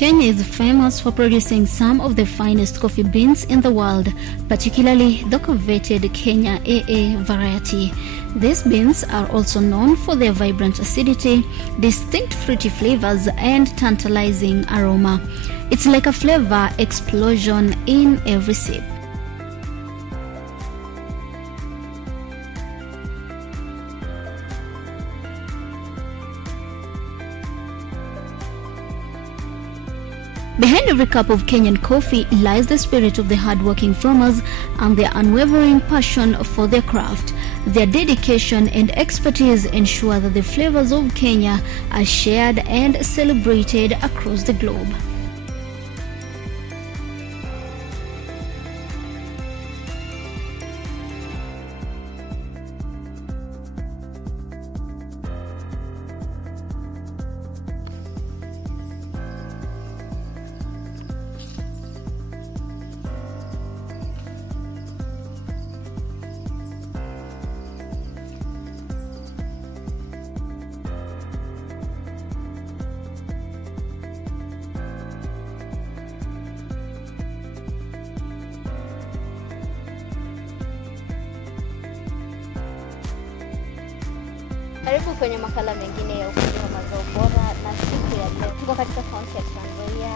Kenya is famous for producing some of the finest coffee beans in the world, particularly the coveted Kenya AA variety. These beans are also known for their vibrant acidity, distinct fruity flavors, and tantalizing aroma. It's like a flavor explosion in every sip. Behind every cup of Kenyan coffee lies the spirit of the hardworking farmers and their unwavering passion for their craft. Their dedication and expertise ensure that the flavors of Kenya are shared and celebrated across the globe. Karibu kwenye makala mengine ya ukulima mazao bora, na siku ya leo tuko katika kaunti ya Trans Nzoia,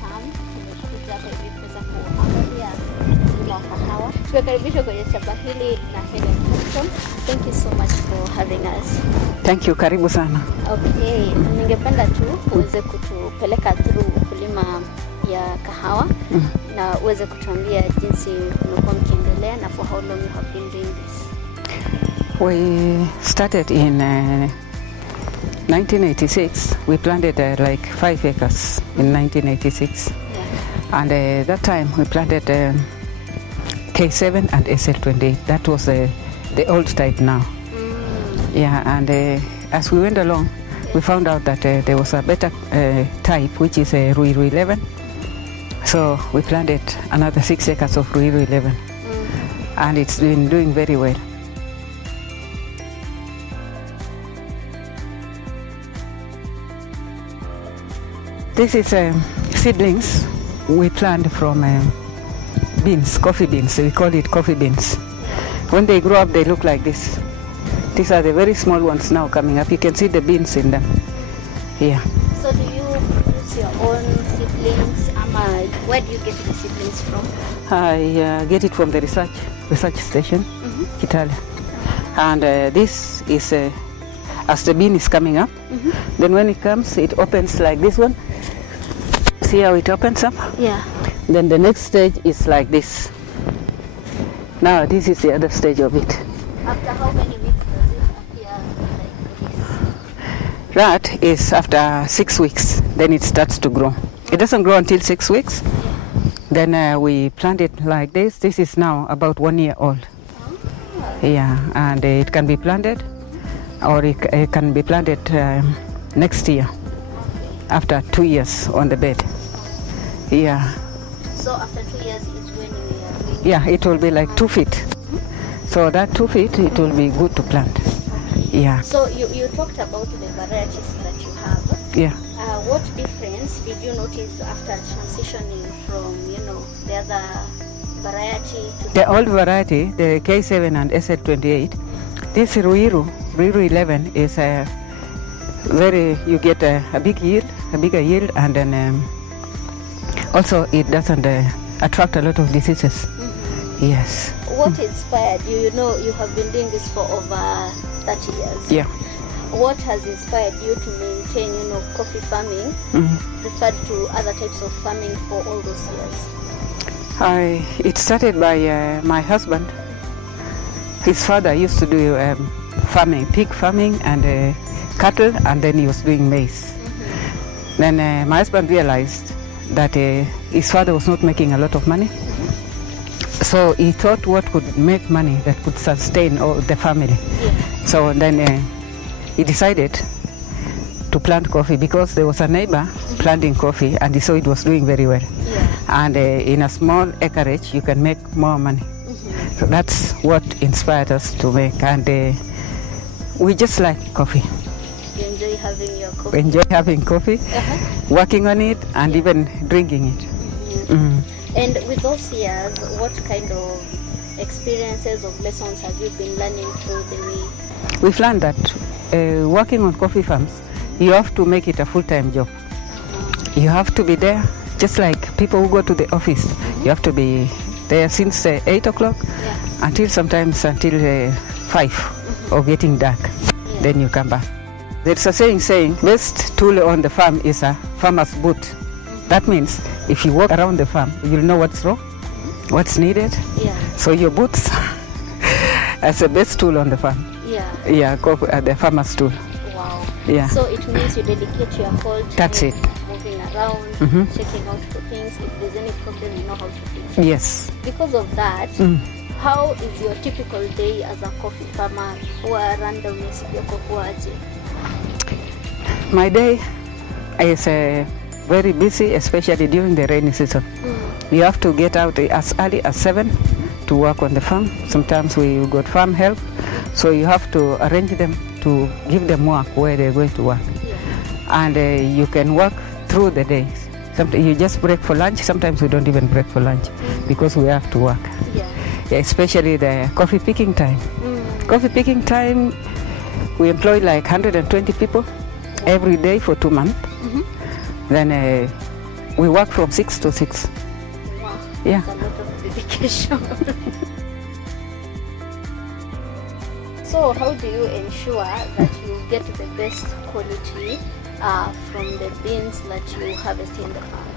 Farm. Tumekuja hapa ili kuweza kuangalia ukulima wa kahawa. Tumekaribishwa kwenye shamba hili na Helen Thompson. Thank you so much for having us. Thank you, karibu sana. Okay, ningependa tu uweze kutupeleka through ukulima ya kahawa na uweze kutuambia jinsi mmekuwa mkiendelea na for how long you have been doing this. We started in 1986. We planted like 5 acres in 1986. Yeah. And that time we planted K7 and SL28. That was the old type now. Yeah, and as we went along, we found out that there was a better type, which is Ruiru 11. So we planted another 6 acres of Ruiru 11. And it's been doing very well. This is seedlings we planted from beans, coffee beans. We call it coffee beans. When they grow up, they look like this. These are the very small ones now coming up. You can see the beans in them here. So do you produce your own seedlings? Where do you get the seedlings from? I get it from the research station, Kitale. And this is, as the bean is coming up, then when it comes, it opens like this one. See how it opens up? Yeah. Then the next stage is like this. Now this is the other stage of it. After how many weeks does it appear like this? That is after 6 weeks. Then it starts to grow. It doesn't grow until 6 weeks. Then we plant it like this. This is now about 1 year old. Yeah, and it can be planted, or it can be planted next year, after 2 years on the bed. Yeah. So after 2 years is when we are doing. Yeah, it will be like 2 feet. So that 2 feet, it will be good to plant. Yeah. So you talked about the varieties that you have. Yeah. What difference did you notice after transitioning from, the other variety to the old variety, the K7 and SL28? This Ruiru 11 is you get a bigger yield, and then also it doesn't attract a lot of diseases. Yes. What inspired you? You have been doing this for over 30 years. Yeah. What has inspired you to maintain, coffee farming, referred to other types of farming for all those years? It started by my husband. His father used to do farming, pig farming and cattle, and then he was doing maize. Then my husband realized that his father was not making a lot of money. So he thought what could make money that could sustain all the family. Yeah. So then he decided to plant coffee, because there was a neighbor planting coffee and he saw it was doing very well. Yeah. And in a small acreage, you can make more money. So that's what inspired us to make. And we just like coffee. You enjoy having your coffee. Enjoy having coffee, working on it, and even drinking it. And with those years, what kind of experiences or lessons have you been learning through the way? We've learned that working on coffee farms, you have to make it a full-time job. You have to be there, just like people who go to the office. You have to be there since 8 o'clock until sometimes until 5 or getting dark. Then you come back. There's a saying, best tool on the farm is a farmer's boot. That means if you walk around the farm, you'll know what's wrong, what's needed. So your boots as the best tool on the farm. Go the farmer's tool. Wow. Yeah. So it means you dedicate your whole time. That's it. Moving around, checking out for things. If there's any problem, you know how to fix it. Yes. Because of that, how is your typical day as a coffee farmer? My day is very busy, especially during the rainy season. You have to get out as early as 7 to work on the farm. Sometimes we got farm help, so you have to arrange them to give them work where they're going to work. And you can work through the day. Sometimes you just break for lunch. Sometimes we don't even break for lunch because we have to work. Especially the coffee picking time. Coffee picking time, we employ like 120 people every day for 2 months. Then we work from 6 to 6. Wow. Yeah. That's a lot of dedication. So how do you ensure that you get the best quality from the beans that you harvest in the farm?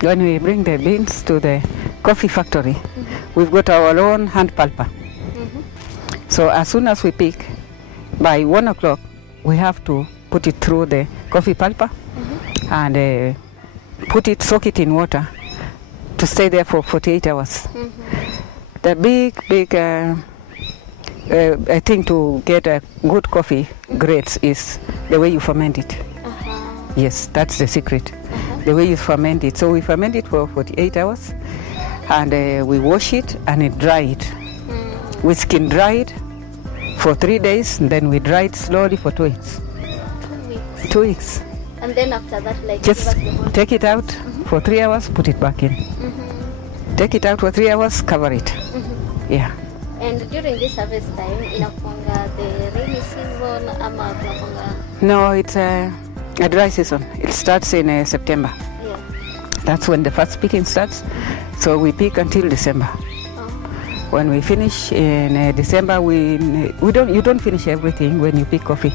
When we bring the beans to the coffee factory, we've got our own hand pulper. So as soon as we pick, by 1 o'clock, we have to put it through the coffee pulper and soak it in water to stay there for 48 hours. The big thing to get a good coffee grades is the way you ferment it. Yes, that's the secret. The way you ferment it. So we ferment it for 48 hours and we wash it and it dry it. We skin dry it for 3 days and then we dry it slowly for 2 weeks. 2 weeks. 2 weeks. And then after that, like, just take it out for 3 hours, put it back in. Take it out for 3 hours, cover it. Yeah. And during this harvest time, inakuanga the rainy season ama kunakuanga? No, it's a dry season. It starts in September. That's when the first picking starts. So we pick until December. When we finish in December, you don't finish everything when you pick coffee.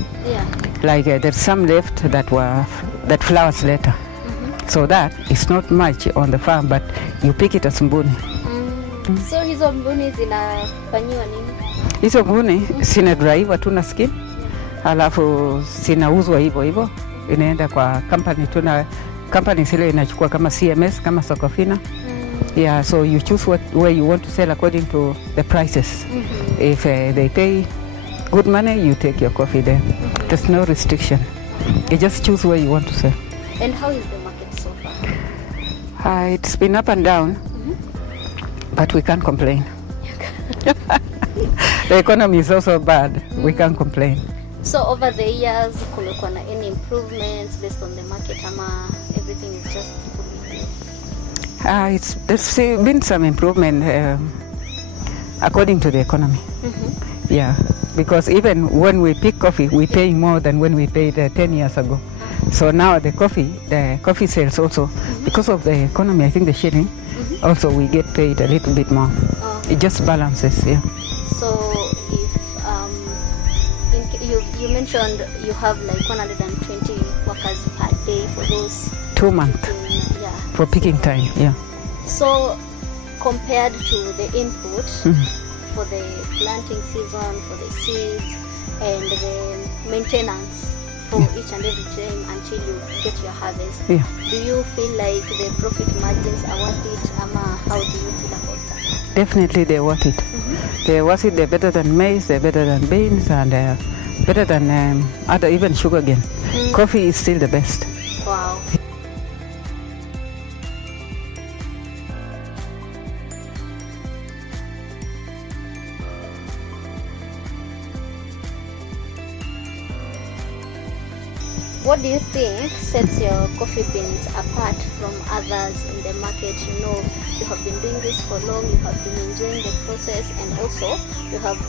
Like there's some left that flowers later. So that is not much on the farm, but you pick it as mbuni. So hizo mbuni zinafanyiwa nini? Hizo mbuni zinadryiwa tu na skin, alafu zinauzwa hivyo hivyo, inaenda kwa company. Tuna company zile inachukua kama CMS, kama Sokofina. Yeah, so you choose where you want to sell according to the prices. If they pay good money, you take your coffee there. There's no restriction. You just choose where you want to sell. And how is the market so far? It's been up and down, but we can't complain. The economy is also bad. We can't complain. So over the years, kumekuwa na any improvements based on the market ama everything is just there's been some improvement according to the economy. Yeah, because even when we pick coffee, we're paying more than when we paid 10 years ago. So now the coffee sales also, because of the economy, I think the shilling, also we get paid a little bit more. It just balances, yeah. So if you mentioned you have like 120 workers per day for those 2 months for picking time, yeah. So compared to the input for the planting season, for the seeds and the maintenance for each and every time until you get your harvest, do you feel like the profit margins are worth it? Ama, how do you feel about that? Definitely they're worth it. They're worth it. They're better than maize, they're better than beans, and better than even sugar cane. Coffee is still the best. Wow. What do you think sets your coffee beans apart from others in the market? You know, you have been doing this for long, you have been enjoying the process, and also you have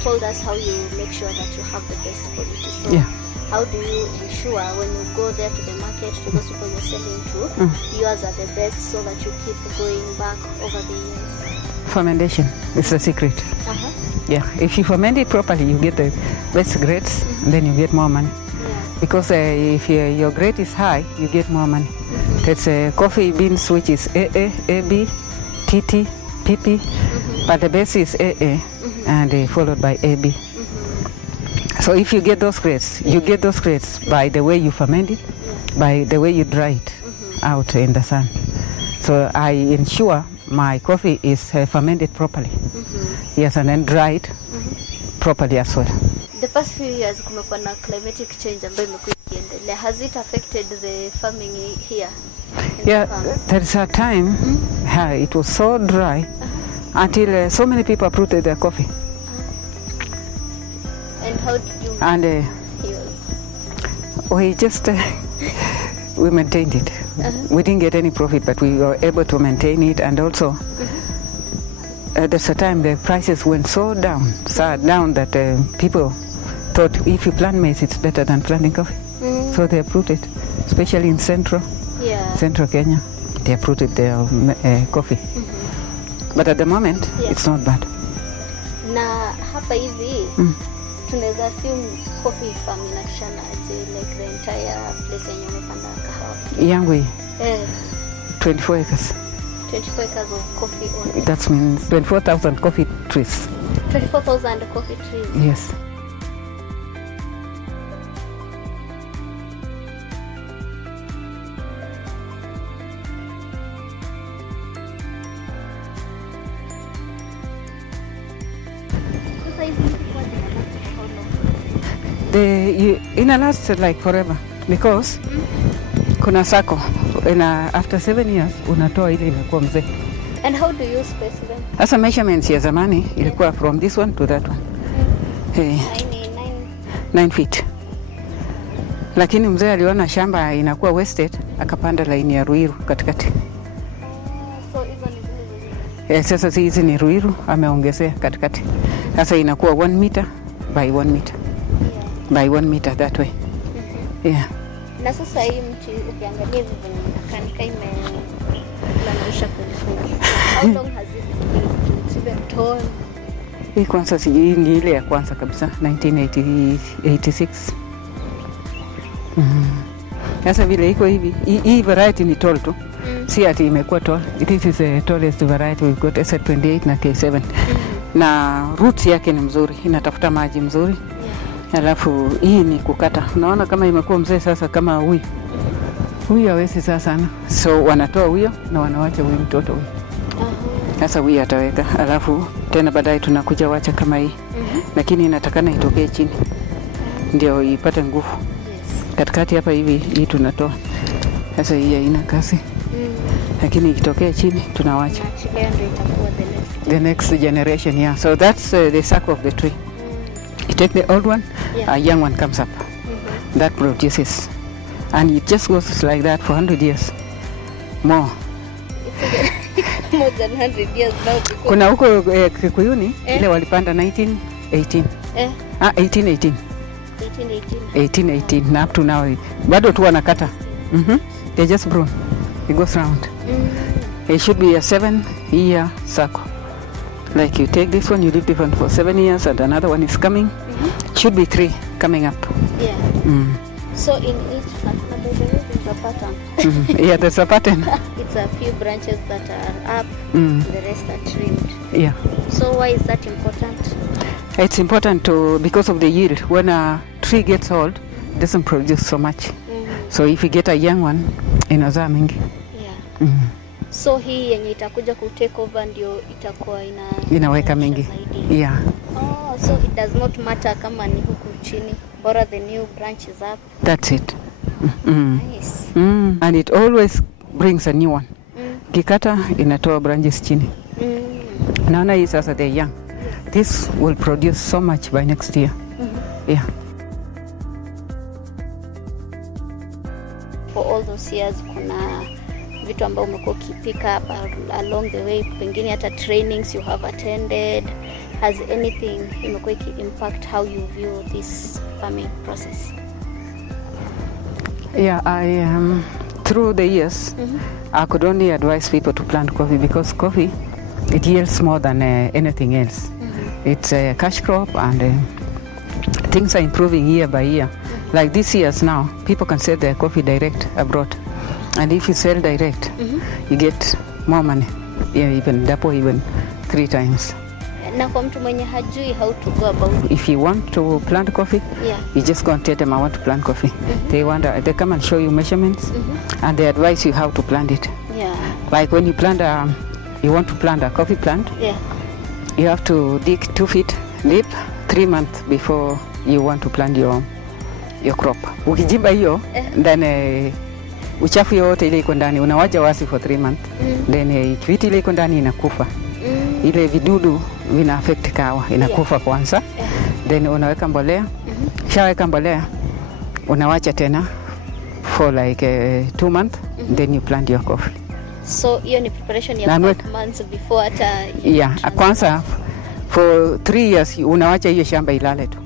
told us how you make sure that you have the best quality. So Yeah. how do you ensure when you go there to the market, to those people you're selling to, yours are the best so that you keep going back over the years? Fermentation is the secret. Yeah, if you ferment it properly, you get the best grades, and then you get more money. Yeah. Because if your grade is high, you get more money. It's coffee beans, which is AA, AB, TT, PP, but the base is AA, and followed by AB. So if you get those grades, you get those grades by the way you ferment it, by the way you dry it out in the sun. So I ensure my coffee is fermented properly. Yes, and then dried properly as well. The past few years kumekuwa na climatic change ambayo imekuwa ikiendelea. Has it affected the farming here? Yeah, there is a time it was so dry until so many people uprooted their coffee. And how did you And yours? we just we maintained it. We didn't get any profit, but we were able to maintain it. And also, there's a time the prices went so down that people thought if you plant maize, it's better than planting coffee. So they uprooted, especially in central Kenya. They uprooted their coffee. But at the moment, it's not bad. Na hapa hivi tunaweza assume coffee farm inakishana like the entire place yenye umepanda kahawa. Yangu 24 acres. 24 acres of coffee only. That means 24,000 coffee trees. 24,000 coffee trees. Yes. Ina last like forever because kuna sako after 7 years unatoa ile imekuwa mzee. And how do you space them? Asa measurements ya zamani ilikuwa from this one to that one. 9 feet. Lakini mzee aliona shamba inakuwa wasted akapanda line ya Ruiru katikati. So hizo ni zile. Sasa hizi ni Ruiru ameongezea katikati. Sasa inakuwa 1 meter by 1 meter. By 1 meter that way. Yeah. Na sasa hii mti ukiangalia hivi kanika imelanisha kweli. How long has it been tall? Hii kwanza ni ile ya kwanza kabisa 1986. Sasa vile iko hivi, hii variety ni tall tu. Si ati imekuwa tall. This is the tallest variety we've got, S28 na K7. Na roots yake ni mzuri, inatafuta maji mzuri. Alafu hii ni kukata. Unaona kama imekuwa mzee sasa kama huyu hawezi sana. So wanatoa huyo na wanawacha huyu mtoto huyu. Sasa huyu ataweka. Alafu tena baadaye tunakuja wacha kama hii. Lakini inatakana itokee chini. Ndio ipate nguvu. Katikati hapa hivi hii tunatoa. Sasa hii haina kasi. Lakini ikitokea chini tunawacha. The next generation, yeah. So that's the circle of the tree. You take the old one, a young one comes up. That produces. And it just goes like that for 100 years. More. More than 100 years now. Kuna huko Kikuyuni, ile walipanda 1918. 1818. 1818. Na up to now, bado tu wanakata. They just grown. It goes round. It should be a 7-year circle. Like you take this one, you leave this one for 7 years, and another one is coming. Should be 3 coming up. Yeah. So in each plant, there's a pattern. Yeah, there's a pattern. It's a few branches that are up, the rest are trimmed. Yeah. So why is that important? It's important because of the yield. When a tree gets old, it doesn't produce so much. So if you get a young one, inazaa mingi. Yeah. So hii yenye itakuja ku take over ndio itakuwa inaweka mingi. Yeah. Oh, so it does not matter kama ni huku chini, bora the new branch is up. That's it. Nice. And it always brings a new one. Kikata inatoa branches chini. Naona hii sasa they're young. This will produce so much by next year. Yeah. previous years kuna vitu ambao umekuwa ukipick up along the way, pengine hata trainings you have attended? Has anything imekuwa impact how you view this farming process? Yeah, through the years, I could only advise people to plant coffee because coffee, it yields more than anything else. It's a cash crop, and things are improving year by year. Like this years now, people can sell their coffee direct abroad, and if you sell direct, you get more money, even double, even 3 times. Na kwa mtu mwenye hajui how to go about, if you want to plant coffee, you just go and tell them I want to plant coffee. They come and show you measurements, and they advise you how to plant it. Like when you plant you want to plant a coffee plant, you have to dig 2 feet deep 3 months before you want to plant your crop. Ukijimba hiyo, then uchafu yote ile iko ndani unawacha wasi for 3 months, then kitu ile iko ndani inakufa. Ile vidudu vina affect kawa, inakufa kwanza, then unaweka mbolea. Shaweka mbolea, unawacha tena for like 2 months, then you plant your coffee. So hiyo ni preparation ya 5 months before hata kwanza for 3 years unawacha hiyo shamba ilale tu.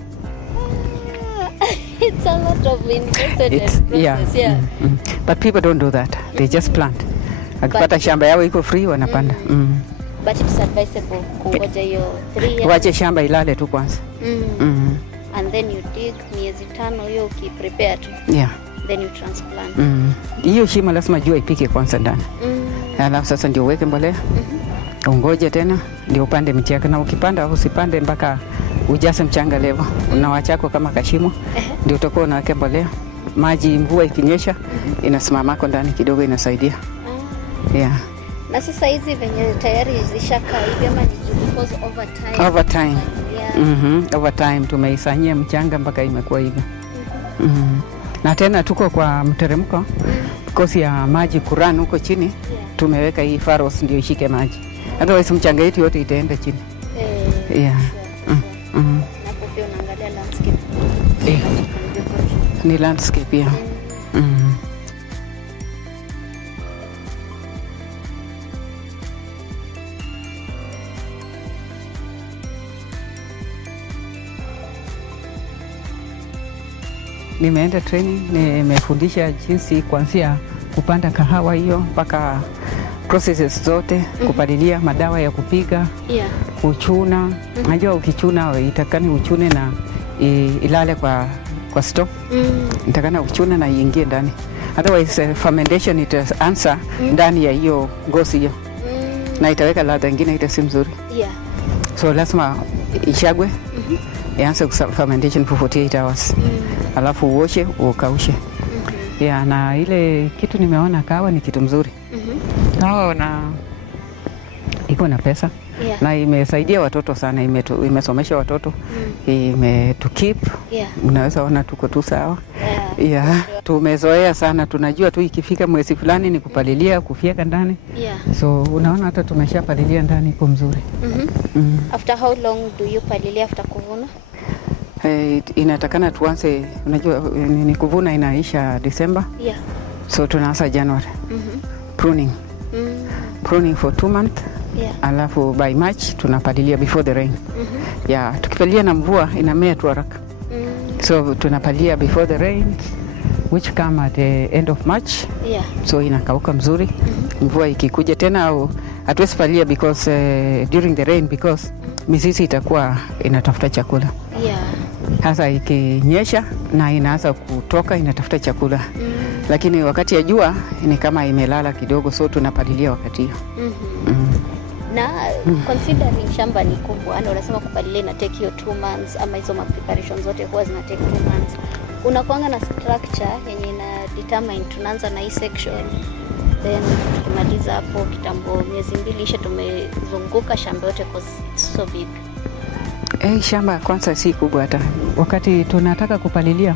It's a lot of investment process. But people don't do that. They just plant. Akipata shamba yao iko free wanapanda. But it's advisable kungoja hiyo 3 years. Wache shamba ilale tu kwanza. And then you dig miezi 5 hiyo ukiprepare tu. Then you transplant. Hiyo shima lazima jua ipike kwanza ndani. Alafu sasa ndio uweke mbolea. Ungoje tena ndio upande miti yako, na ukipanda usipande mpaka ujase mchanga level. Unawachako kama kashimo. Ndio utakuwa unaweka mbolea. Maji mvua ikinyesha inasimama kwa ndani kidogo, inasaidia. Na sasa hizi venye tayari zishaka hivi ama ni because over time? Over time tumeisanyia mchanga mpaka imekuwa hivi. Na tena tuko kwa mteremko, because ya maji kurani huko chini, tumeweka hii faros ndio ishike maji. Otherwise mchanga yetu yote itaenda chini. Na pia unaangalia landscape. Ni landscape Nimeenda training, nimefundisha jinsi kuanzia kupanda kahawa hiyo mpaka processes zote, kupalilia, madawa ya kupiga, kuchuna. Najua ukichuna itakani uchune na ilale kwa store. Itakana uchuna na iingie ndani. Otherwise fermentation itaanza ndani ya hiyo ngozi hiyo. Na itaweka ladha nyingine itasi mzuri. So lazima ishagwe. Ianze fermentation for 48 hours. Alafu uoshe, ukaushe. Na ile kitu nimeona kahawa ni kitu mzuri. Kahawa iko na pesa. Na imesaidia watoto sana, imesomesha watoto. Imetukip. Unaweza ona tuko tu sawa. Tumezoea sana, tunajua tu ikifika mwezi fulani ni kupalilia, kufieka ndani. So unaona hata tumeshapalilia ndani iko mzuri. After how long do you palilia after kuvuna? Inatakana tuanze, unajua ni kuvuna inaisha December. So tunaanza January. Pruning. Pruning for 2 months. Alafu by March tunapalilia before the rain. Tukipalilia na mvua inamea tu haraka. So tunapalilia before the rain, which come at the end of March. So inakauka mzuri. Mvua ikikuja tena au hatuwezi palilia because during the rain, because mizizi itakuwa inatafuta chakula. Hasa ikinyesha na inaanza kutoka inatafuta chakula. Lakini wakati ya jua ni kama imelala kidogo, so tunapalilia wakati hiyo. Na considering shamba ni kubwa, na unasema kupalilia ina take hiyo 2 months, ama hizo preparations zote huwa zina take 2 months. Unakuanga na structure yenye ina determine tunaanza na hii section, then tukimaliza hapo kitambo miezi 2 ishe tumezunguka shamba yote because it's so big. Shamba kwanza si kubwa hata. Wakati tunataka kupalilia,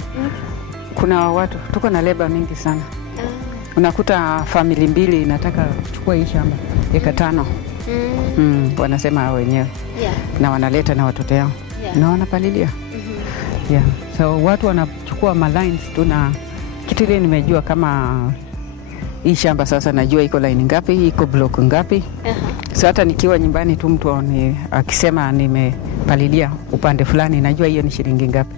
kuna watu, tuko na labor mingi sana. Unakuta family 2 inataka kuchukua hii shamba eka 5. Wanasema wenyewe. Na wanaleta na watoto yao. Na wanapalilia. So watu wanachukua ma lines tu, na kitu ile nimejua kama hii shamba sasa najua iko line ngapi, iko block ngapi. So hata nikiwa nyumbani tu mtu akisema nimepalilia upande fulani najua hiyo ni shilingi ngapi.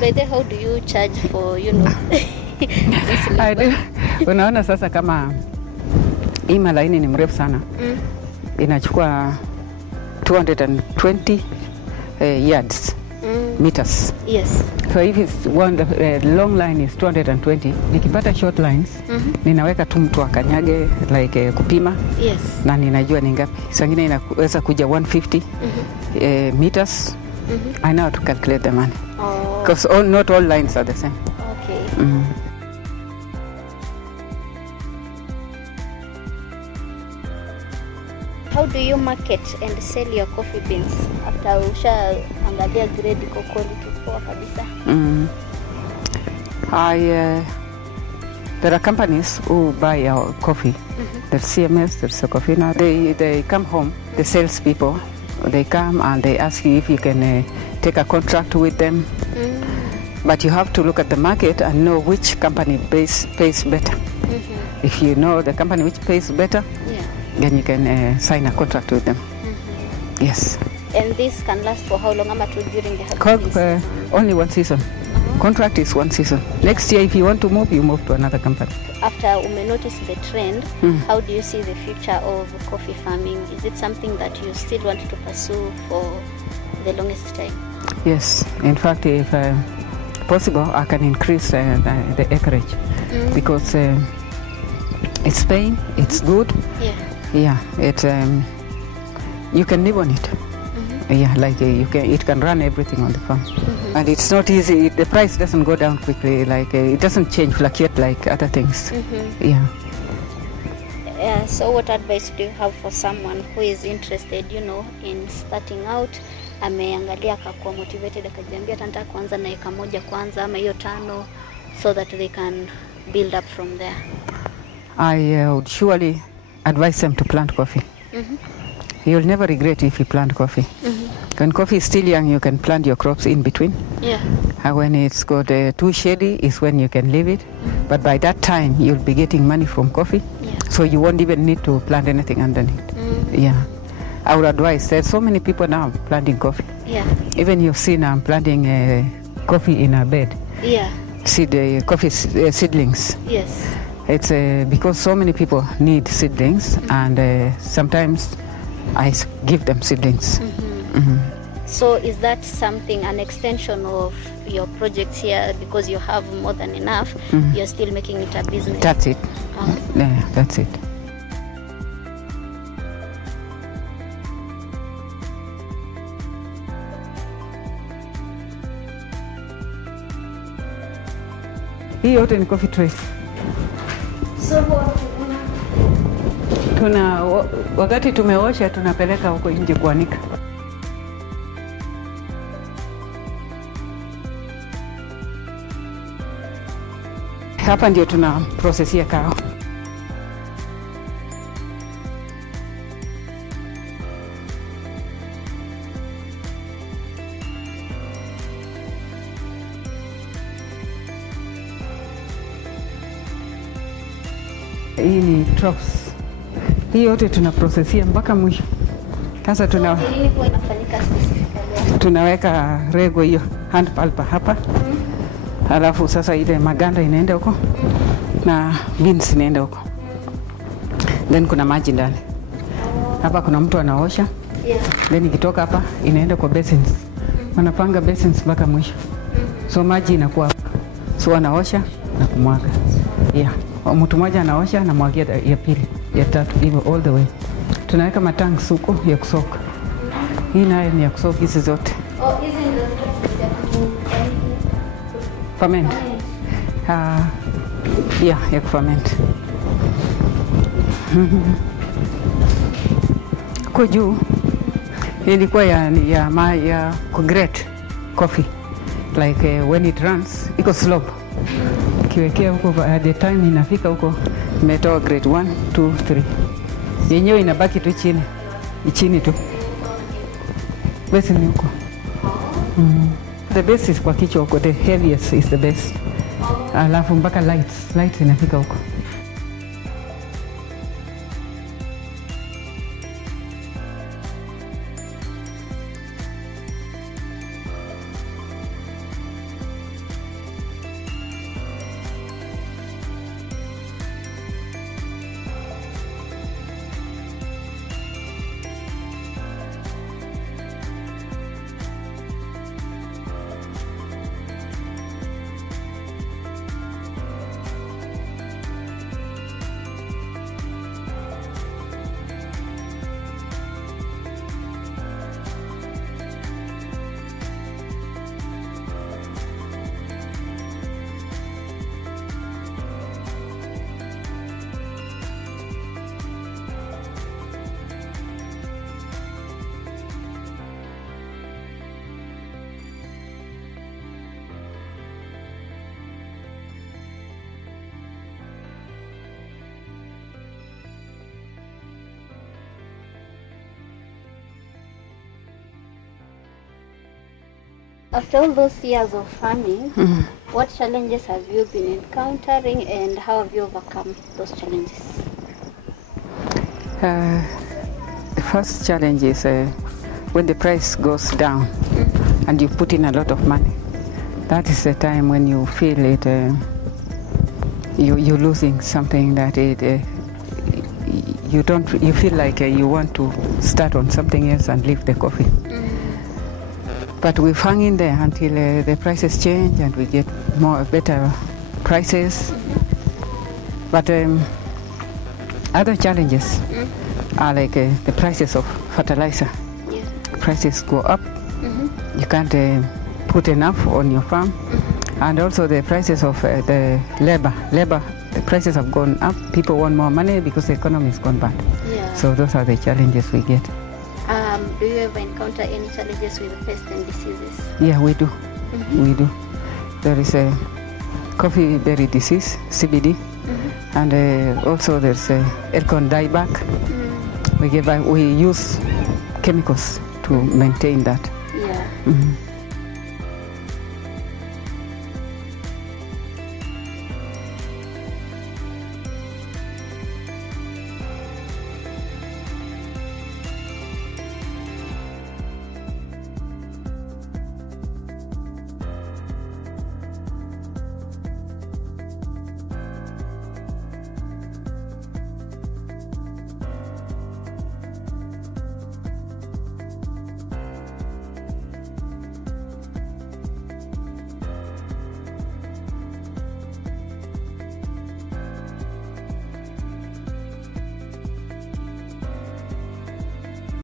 By the how do you charge for, you know? Unaona sasa kama hii malaini ni mrefu sana. Inachukua 220 yards. Meters. Yes. So if it's the long line is 220, nikipata short lines, ninaweka tu mtu akanyage like kupima. Yes. Na ninajua ni ngapi. Sangine inaweza kuja 150 meters. I know how to calculate the money. Because not all lines are the same. Okay. How do you market and sell your coffee beans after usha angalia grade iko quality poa kabisa? There are companies who buy our coffee. There's CMS, there's Socofina. They come home, the salespeople, they come and they ask you if you can take a contract with them. But you have to look at the market and know which company pays better. If you know the company which pays better, then you can sign a contract with them. Yes. And this can last for how long? During the only one season. Contract is one season. Next year, if you want to move, you move to another company. After we notice the trend, how do you see the future of coffee farming? Is it something that you still want to pursue for the longest time? Yes. In fact, if possible, I can increase the acreage because it's paying, it's good. Yeah, it's you can live on it. Yeah, like it can run everything on the farm. And it's not easy. The price doesn't go down quickly. Like it doesn't fluctuate like other things. Yeah. So what advice do you have for someone who is interested, you know, in starting out? Ameangalia akakuwa motivated akajiambia nataka kuanza na eka moja kwanza ama hiyo 5 so that they can build up from there. I would surely advise them to plant coffee. You'll never regret if you plant coffee. When coffee is still young, you can plant your crops in between. Yeah. And when it's got too shady, is when you can leave it. But by that time, you'll be getting money from coffee. So you won't even need to plant anything underneath. Yeah. I would advise. There's so many people now planting coffee. Yeah. Even you've seen I'm planting coffee in a bed. Yeah. Coffee seedlings. Yes. It's because so many people need seedlings, and sometimes I give them seedlings. So is that something, an extension of your projects here, because you have more than enough, you're still making it a business? That's it. Yeah, that's it. Hii yote ni coffee trays. So wakati tumeosha tunapeleka huko nje kuanika. Hapa ndio tuna processia kahawa. Hii ni troughs. Hii yote tuna processia mpaka mwisho. Sasa tunaweka rego hiyo hand pulper hapa. Halafu sasa ile maganda inaenda huko na beans inaenda huko. Then kuna maji ndani. Hapa kuna mtu anaosha. Then ikitoka hapa inaenda kwa basins. Wanapanga basins mpaka mwisho. So maji inakuwa hapa. So anaosha na kumwaga. Yeah. Mtu mmoja anaosha na mwagia ya pili, ya tatu, hivyo all the way. Tunaweka matanks huko ya kusoka. Hii nayo ni ya kusoka hizi zote. hizi ndio Ferment. Yeah, ya kuferment. Kwa juu ilikuwa ya kugrate coffee. Like when it runs, iko slope. Kiwekea huko at the time inafika huko imetoa grade 1, 2, 3. Yenyewe inabaki tu chini tu. Basi ni huko. The base is kwa kichwa huko, the heaviest is the best. alafu mpaka lights inafika huko. After all those years of farming, what challenges have you been encountering and how have you overcome those challenges? The first challenge is when the price goes down and you put in a lot of money. That is the time when you feel it, you're losing something that you feel like you want to start on something else and leave the coffee. But we've hung in there until the prices change and we get better prices. But other challenges are like the prices of fertilizer. Yeah. Prices go up. You can't put enough on your farm. And also the prices of the labor. The prices have gone up. People want more money because the economy has gone bad. Yeah. So those are the challenges we get. Do you ever encounter any challenges with pests and diseases? Yeah, we do. We do. There is a coffee berry disease, CBD, and also there's a acorn dieback. We use chemicals to maintain that. Yeah.